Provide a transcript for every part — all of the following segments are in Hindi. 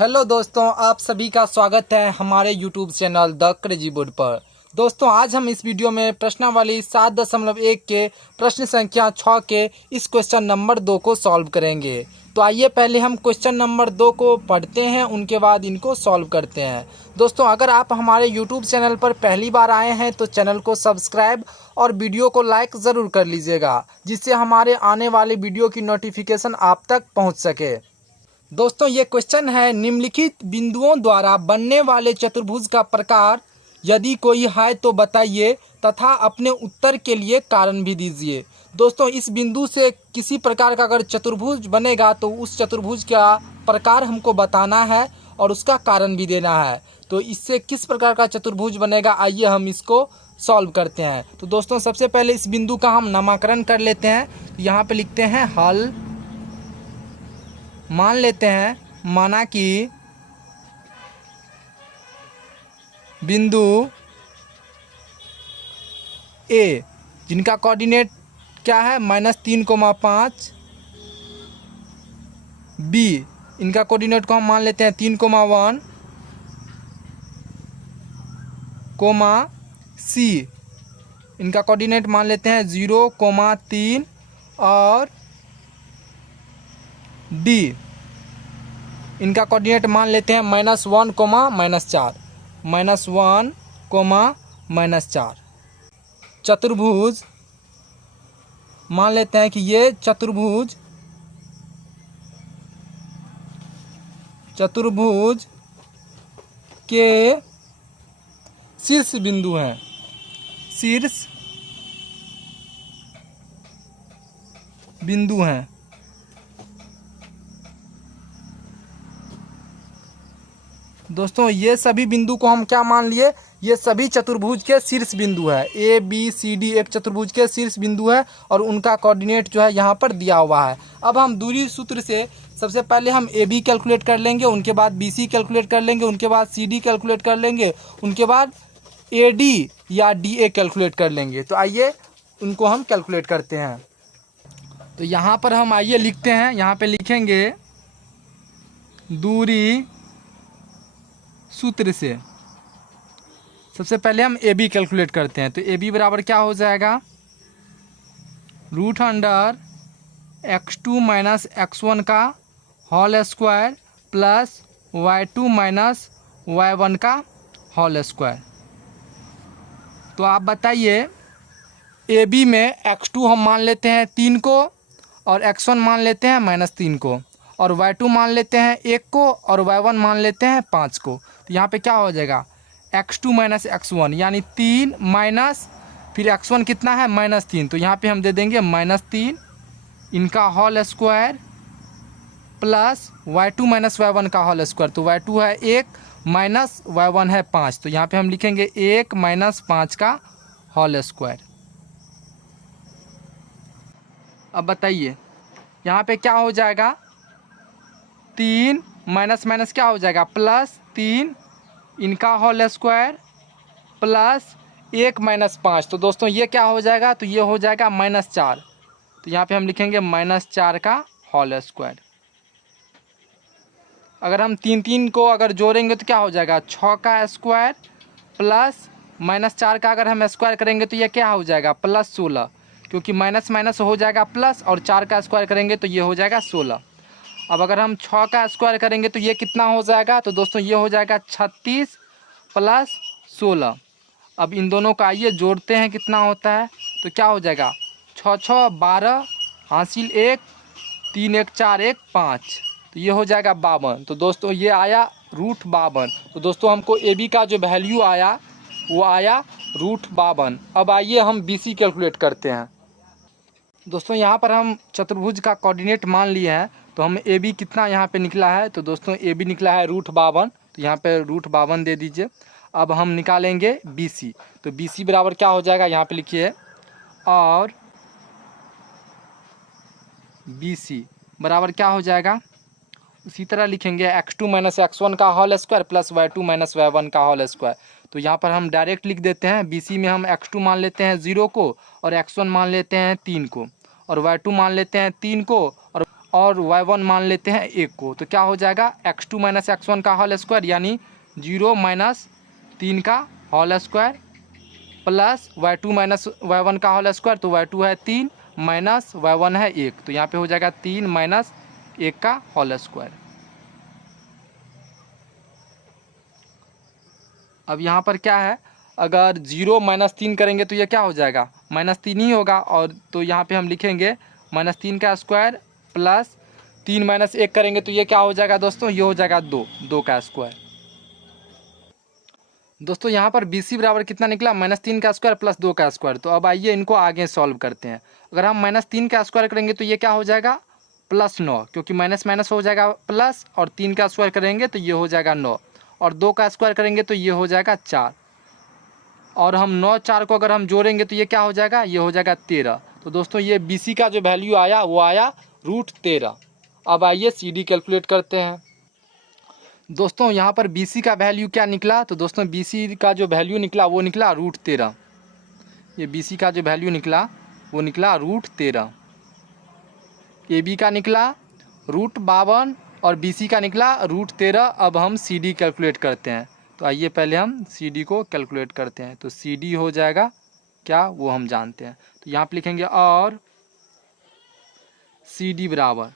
हेलो दोस्तों, आप सभी का स्वागत है हमारे YouTube channel the crazy board पर। दोस्तों, आज हम इस वीडियो में प्रश्नावली 7.1 के प्रश्न संख्या 6 के इस क्वेश्चन नंबर 2 को सॉल्व करेंगे। तो आइए पहले हम क्वेश्चन नंबर 2 को पढ़ते हैं, उनके बाद इनको सॉल्व करते हैं। दोस्तों, अगर आप हमारे यूट्यूब चैनल पर पहली बार आए हैं तो चैनल को सब्सक्राइब और वीडियो को लाइक ज़रूर कर लीजिएगा, जिससे हमारे आने वाले वीडियो की नोटिफिकेशन आप तक पहुँच सके। दोस्तों, ये क्वेश्चन है, निम्नलिखित बिंदुओं द्वारा बनने वाले चतुर्भुज का प्रकार यदि कोई है तो बताइए तथा अपने उत्तर के लिए कारण भी दीजिए। दोस्तों, इस बिंदु से किसी प्रकार का अगर चतुर्भुज बनेगा तो उस चतुर्भुज का प्रकार हमको बताना है और उसका कारण भी देना है। तो इससे किस प्रकार का चतुर्भुज बनेगा, आइए हम इसको सॉल्व करते हैं। तो दोस्तों, सबसे पहले इस बिंदु का हम नामकरण कर लेते हैं। तो यहाँ पे लिखते हैं हल। मान लेते हैं, माना कि बिंदु ए जिनका कोऑर्डिनेट क्या है -3,5, बी इनका कोऑर्डिनेट को हम मान लेते हैं 3,1, सी इनका कोऑर्डिनेट मान लेते हैं 0,3 और डी इनका कोऑर्डिनेट मान लेते हैं -1, -4 चतुर्भुज मान लेते हैं कि ये चतुर्भुज के शीर्ष बिंदु हैं। शीर्ष बिंदु हैं। दोस्तों, ये सभी बिंदु को हम क्या मान लिए, ये सभी चतुर्भुज के शीर्ष बिंदु है। ए बी सी डी एक चतुर्भुज के शीर्ष बिंदु है और उनका कोऑर्डिनेट जो है यहाँ पर दिया हुआ है। अब हम दूरी सूत्र से सबसे पहले हम ए बी कैलकुलेट कर लेंगे, उनके बाद बी सी कैलकुलेट कर लेंगे, उनके बाद सी डी कैलकुलेट कर लेंगे, उनके बाद ए डी या डी ए कैलकुलेट कर लेंगे। तो आइए उनको हम कैलकुलेट करते हैं। तो यहाँ पर हम आइए लिखते हैं, यहाँ पर लिखेंगे दूरी सूत्र से सबसे पहले हम ए बी कैलकुलेट करते हैं। तो ए बी बराबर क्या हो जाएगा, √x2 - x1 का whole square plus y2 - y1 का होल स्क्वायर। तो आप बताइए, ए बी में x2 हम मान लेते हैं 3 को और x1 मान लेते हैं -3 को और y2 मान लेते हैं 1 को और y1 मान लेते हैं 5 को। तो यहाँ पे क्या हो जाएगा, x2 - x1 यानी 3 माइनस फिर x1 कितना है -3। तो यहाँ पे हम दे देंगे -3 इनका whole square plus y2 - y1 का होल स्क्वायर। तो y2 है 1 माइनस y1 है 5। तो यहाँ पे हम लिखेंगे 1 - 5 का होल स्क्वायर। अब बताइए यहाँ पे क्या हो जाएगा, 3 माइनस क्या हो जाएगा +3 इनका होल स्क्वायर प्लस 1 - 5। तो दोस्तों ये क्या हो जाएगा, तो ये हो जाएगा -4। तो यहाँ पे हम लिखेंगे -4 का होल स्क्वायर। अगर हम 3 को अगर जोड़ेंगे तो क्या हो जाएगा, 6 का स्क्वायर प्लस -4 का अगर हम स्क्वायर करेंगे तो ये क्या हो जाएगा +16, क्योंकि माइनस हो जाएगा प्लस और 4 का स्क्वायर करेंगे तो ये हो जाएगा 16। अब अगर हम 6 का स्क्वायर करेंगे तो ये कितना हो जाएगा, तो दोस्तों ये हो जाएगा 36 + 16। अब इन दोनों का आइए जोड़ते हैं कितना होता है। तो क्या हो जाएगा 6 - 6 12 हासिल 1 3 1 4 1 5। तो ये हो जाएगा 52। तो दोस्तों ये आया √52। तो दोस्तों हमको ए बी का जो वैल्यू आया वो आया √52। अब आइए हम बी सी कैलकुलेट करते हैं। दोस्तों यहाँ पर हम चतुर्भुज का कोऑर्डिनेट मान लिए हैं। तो हम ए बी कितना यहाँ पे निकला है, तो दोस्तों ए बी निकला है √52। तो यहाँ पे √52 दे दीजिए। अब हम निकालेंगे बी सी। तो बी सी बराबर क्या हो जाएगा, यहाँ पे लिखिए, और बी सी बराबर क्या हो जाएगा, उसी तरह लिखेंगे x2 - x1 का whole square plus y2 - y1 का होल स्क्वायर। तो यहाँ पर हम डायरेक्ट लिख देते हैं, बी सी में हम x2 मान लेते हैं 0 को और x1 मान लेते हैं 3 को और y2 मान लेते हैं 3 को और y1 मान लेते हैं 1 को, तो क्या हो जाएगा x2 माइनस x1 का होल स्क्वायर यानी 0 माइनस 3 का whole square plus y2 minus y1 का होल स्क्वायर, तो y2 है 3 माइनस y1 है 1, तो यहाँ पे हो जाएगा 3 माइनस 1 का होल स्क्वायर। अब यहाँ पर क्या है, अगर 0 माइनस 3 करेंगे तो ये क्या हो जाएगा -3 ही होगा, और तो यहाँ पे हम लिखेंगे -3 का स्क्वायर प्लस 3 माइनस 1 करेंगे तो ये क्या हो जाएगा दोस्तों, ये हो जाएगा 2 का स्क्वायर। दोस्तों यहाँ पर BC बराबर कितना निकला, -3 का स्क्वायर प्लस 2 का स्क्वायर। तो अब आइए इनको आगे सॉल्व करते हैं। अगर हम -3 का स्क्वायर करेंगे तो ये क्या हो जाएगा +9, क्योंकि माइनस माइनस हो जाएगा प्लस, और 3 का स्क्वायर करेंगे तो ये हो जाएगा 9, और 2 का स्क्वायर करेंगे तो ये हो जाएगा 4, और हम 9 4 को अगर हम जोड़ेंगे तो ये क्या हो जाएगा, ये हो जाएगा 13। तो दोस्तों ये BC का जो वैल्यू आया वो आया √13। अब आइए CD कैलकुलेट करते हैं। दोस्तों यहाँ पर BC का वैल्यू क्या निकला, तो दोस्तों BC का जो वैल्यू निकला वो निकला √13। ये BC का जो वैल्यू निकला वो निकला √13। AB का निकला √52 और BC का निकला √13। अब हम CD कैलकुलेट करते हैं। तो आइए पहले हम CD को कैलकुलेट करते हैं। तो CD हो जाएगा क्या, वो हम जानते हैं। तो यहाँ पे लिखेंगे और CD बराबर,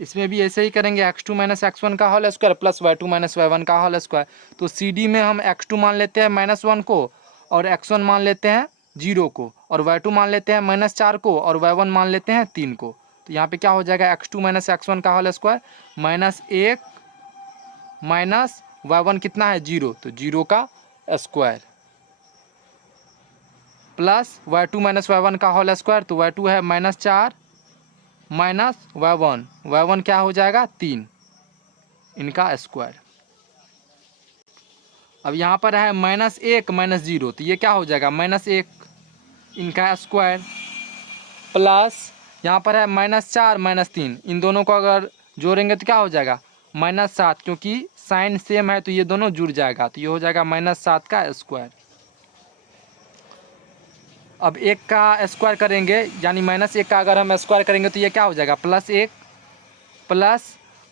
इसमें भी ऐसे ही करेंगे x2 माइनस x1 का whole square plus y2 minus y1 का होल स्क्वायर। तो CD में हम x2 मान लेते हैं -1 को, और x1 मान लेते हैं 0 को, और y2 मान लेते हैं -4 को, और y1 मान लेते हैं 3 को। तो यहाँ पे क्या हो जाएगा x2 माइनस x1 का होल स्क्वायर -1 माइनस y1 कितना है 0, तो 0 का square plus y2 minus y1 का होल स्क्वायर, तो y2 है -4 माइनस y1 क्या हो जाएगा 3, इनका स्क्वायर। अब यहाँ पर है -1 माइनस 0, तो ये क्या हो जाएगा -1 इनका स्क्वायर, प्लस यहाँ पर है -4 माइनस 3, इन दोनों को अगर जोड़ेंगे तो क्या हो जाएगा -7, क्योंकि साइन सेम है तो ये दोनों जुड़ जाएगा, तो ये हो जाएगा -7 का स्क्वायर। अब 1 का स्क्वायर करेंगे यानी -1 का अगर हम स्क्वायर करेंगे तो ये क्या हो जाएगा +1, प्लस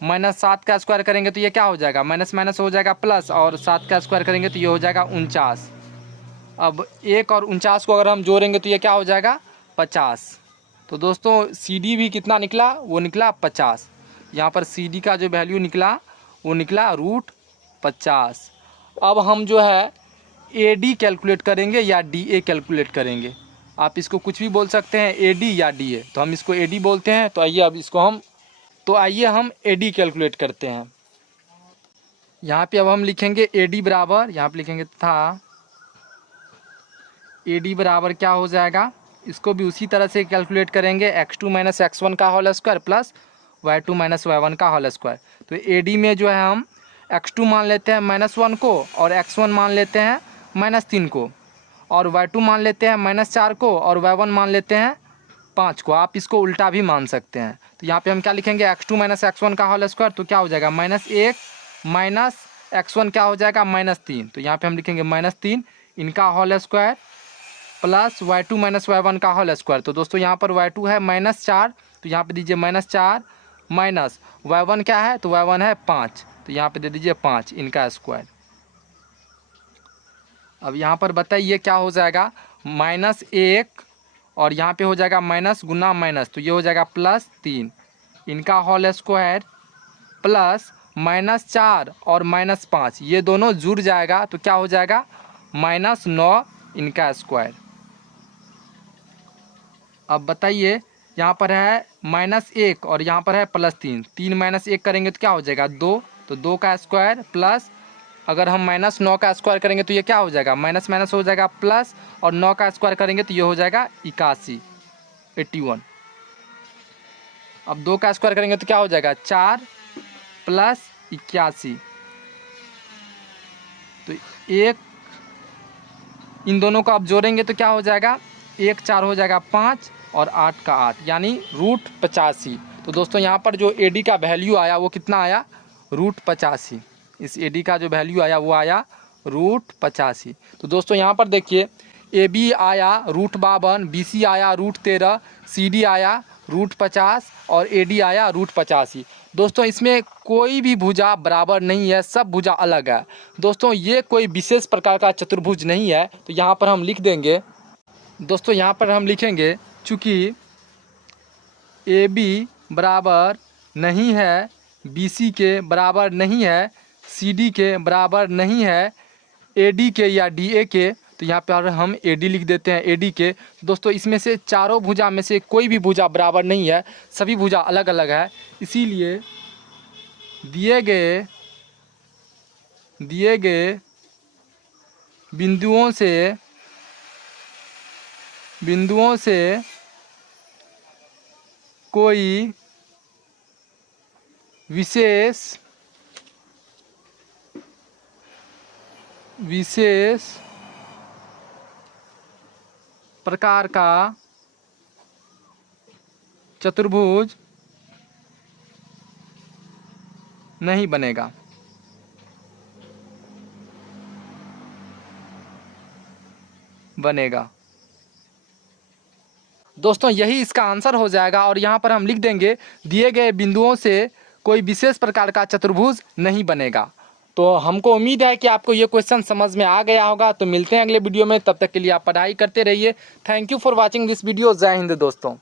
-7 का स्क्वायर करेंगे तो ये क्या हो जाएगा माइनस माइनस हो जाएगा प्लस, और 7 का स्क्वायर करेंगे तो ये हो जाएगा 49। अब 1 और 49 को अगर हम जोड़ेंगे तो ये क्या हो जाएगा 50। तो दोस्तों CD भी कितना निकला, वो निकला 50। यहाँ पर CD का जो वैल्यू निकला वो निकला √50। अब हम जो है AD कैलकुलेट करेंगे या DA कैलकुलेट करेंगे, आप इसको कुछ भी बोल सकते हैं AD या DA, तो हम इसको AD बोलते हैं। तो आइए अब इसको आइए हम AD कैलकुलेट करते हैं। यहाँ पे अब हम लिखेंगे AD बराबर, यहाँ पे लिखेंगे था AD बराबर क्या हो जाएगा, इसको भी उसी तरह से कैलकुलेट करेंगे x2 माइनस x1 का whole square plus y2 minus y1 का होल स्क्वायर। तो AD में जो है हम x2 मान लेते हैं -1 को, और x1 मान लेते हैं -3 को, और y2 मान लेते हैं -4 को, और y1 मान लेते हैं 5 को। आप इसको उल्टा भी मान सकते हैं। तो यहाँ पे हम क्या लिखेंगे x2 माइनस x1 का होल स्क्वायर, तो क्या हो जाएगा -1 माइनस x1 क्या हो जाएगा -3, तो यहाँ पे हम लिखेंगे -3 इनका whole square plus y2 minus y1 का होल स्क्वायर। तो दोस्तों यहाँ पर y2 है -4, तो यहाँ पे दीजिए -4 माइनस y1 क्या है, तो y1 है 5, तो यहाँ पे दे दीजिए 5 इनका स्क्वायर। अब यहाँ पर बताइए क्या हो जाएगा -1, और यहाँ पे हो जाएगा माइनस गुना माइनस, तो ये हो जाएगा +3 इनका होल स्क्वायर प्लस -4 और -5, ये दोनों जुड़ जाएगा तो क्या हो जाएगा -9 इनका स्क्वायर। अब बताइए यहाँ पर है -1 और यहाँ पर है +3, 3 माइनस 1 करेंगे तो क्या हो जाएगा 2, तो 2 का स्क्वायर प्लस अगर हम -9 का स्क्वायर करेंगे तो ये क्या हो जाएगा माइनस माइनस हो जाएगा प्लस, और 9 का स्क्वायर करेंगे तो ये हो जाएगा 81। अब 2 का स्क्वायर करेंगे तो क्या हो जाएगा 4 + 81, तो 1 इन दोनों को आप जोड़ेंगे तो क्या हो जाएगा 1 4 हो जाएगा 5 और 8 का 8 यानी √85। तो दोस्तों यहाँ पर जो AD का वैल्यू आया वो कितना आया √85। इस AD का जो वैल्यू आया वो आया √85। तो दोस्तों यहाँ पर देखिए AB आया √52, BC आया √13, CD आया √50 और AD आया √85। दोस्तों इसमें कोई भी भुजा बराबर नहीं है, सब भुजा अलग है। दोस्तों ये कोई विशेष प्रकार का चतुर्भुज नहीं है। तो यहाँ पर हम लिख देंगे, दोस्तों यहाँ पर हम लिखेंगे चूँकि AB बराबर नहीं है BC के बराबर नहीं है, CD के बराबर नहीं है, AD के या DA के, तो यहाँ पर हम AD लिख देते हैं AD के। दोस्तों इसमें से चारों भुजा में से कोई भी भुजा बराबर नहीं है, सभी भुजा अलग अलग है। इसीलिए दिए गए बिंदुओं से कोई विशेष प्रकार का चतुर्भुज नहीं बनेगा। दोस्तों यही इसका आंसर हो जाएगा। और यहाँ पर हम लिख देंगे दिए गए बिंदुओं से कोई विशेष प्रकार का चतुर्भुज नहीं बनेगा। तो हमको उम्मीद है कि आपको ये क्वेश्चन समझ में आ गया होगा। तो मिलते हैं अगले वीडियो में, तब तक के लिए आप पढ़ाई करते रहिए। Thank you for watching this video. जय हिंद दोस्तों।